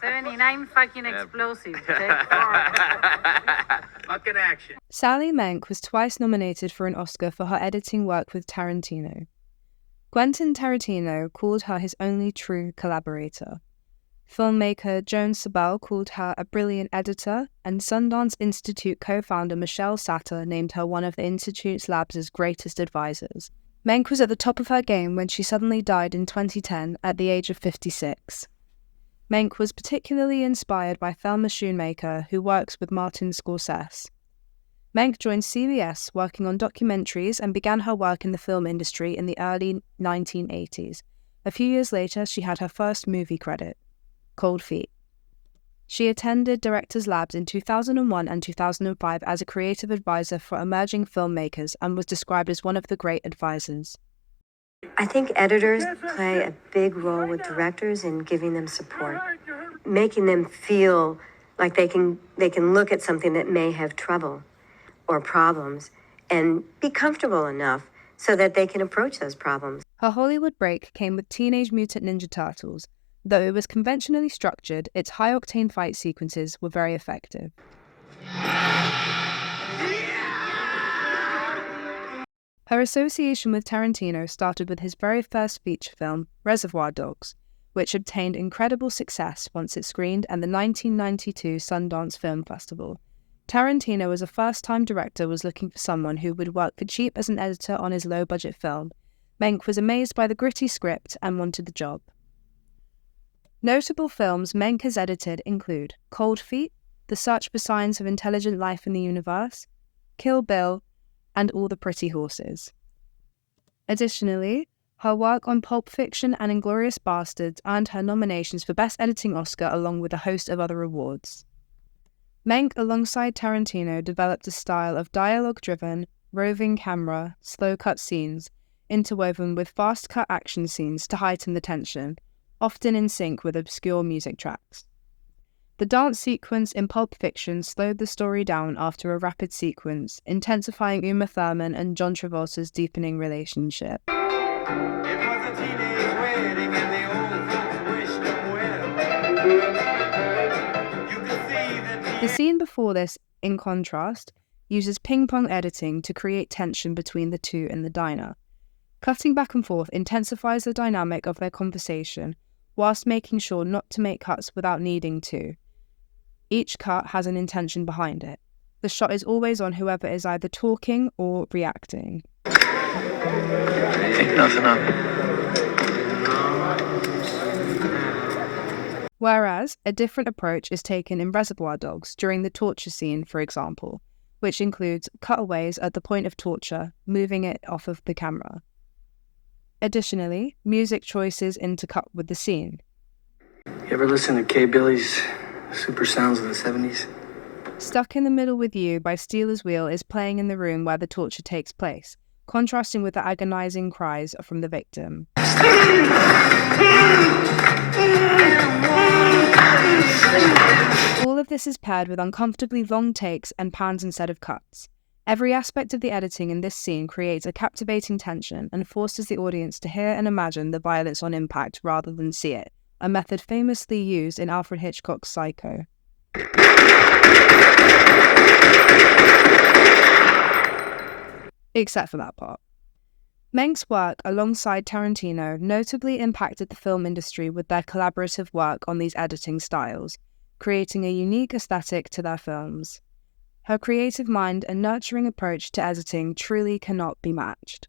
79 fucking explosives. Take 4. Fucking action. Sally Menke was twice nominated for an Oscar for her editing work with Tarantino. Quentin Tarantino called her his only true collaborator. Filmmaker Joan Sabel called her a brilliant editor, and Sundance Institute co-founder Michelle Satter named her one of the Institute's lab's greatest advisors. Menke was at the top of her game when she suddenly died in 2010 at the age of 56. Menke was particularly inspired by Thelma Schoonmaker, who works with Martin Scorsese. Menke joined CBS working on documentaries and began her work in the film industry in the early 1980s. A few years later, she had her first movie credit, Cold Feet. She attended Directors Labs in 2001 and 2005 as a creative advisor for emerging filmmakers and was described as one of the great advisors. I think editors play a big role with directors in giving them support, making them feel like they can look at something that may have trouble or problems and be comfortable enough so that they can approach those problems. Her Hollywood break came with Teenage Mutant Ninja Turtles. Though it was conventionally structured, its high-octane fight sequences were very effective. Her association with Tarantino started with his very first feature film, Reservoir Dogs, which obtained incredible success once it screened at the 1992 Sundance Film Festival. Tarantino, as a first-time director, was looking for someone who would work for cheap as an editor on his low-budget film. Menke was amazed by the gritty script and wanted the job. Notable films Menke has edited include Cold Feet, The Search for Signs of Intelligent Life in the Universe, Kill Bill, and All the Pretty Horses. Additionally, her work on Pulp Fiction and Inglourious Basterds earned her nominations for Best Editing Oscar along with a host of other awards. Menke, alongside Tarantino, developed a style of dialogue-driven, roving camera, slow-cut scenes, interwoven with fast-cut action scenes to heighten the tension, often in sync with obscure music tracks. The dance sequence in Pulp Fiction slowed the story down after a rapid sequence, intensifying Uma Thurman and John Travolta's deepening relationship. It was a teenage wedding and the old folks wished them well. You could see that The scene before this, in contrast, uses ping-pong editing to create tension between the two in the diner. Cutting back and forth intensifies the dynamic of their conversation, whilst making sure not to make cuts without needing to. Each cut has an intention behind it. The shot is always on whoever is either talking or reacting. Think nothing of it. Whereas, a different approach is taken in Reservoir Dogs during the torture scene, for example, which includes cutaways at the point of torture, moving it off of the camera. Additionally, music choices intercut with the scene. You ever listen to K. Billy's Super Sounds of the 70s? Stuck in the Middle with You by Steelers Wheel is playing in the room where the torture takes place, contrasting with the agonizing cries from the victim. All of this is paired with uncomfortably long takes and pans instead of cuts. Every aspect of the editing in this scene creates a captivating tension and forces the audience to hear and imagine the violence on impact rather than see it, a method famously used in Alfred Hitchcock's Psycho. Except for that part. Menke's work alongside Tarantino notably impacted the film industry with their collaborative work on these editing styles, creating a unique aesthetic to their films. Her creative mind and nurturing approach to editing truly cannot be matched.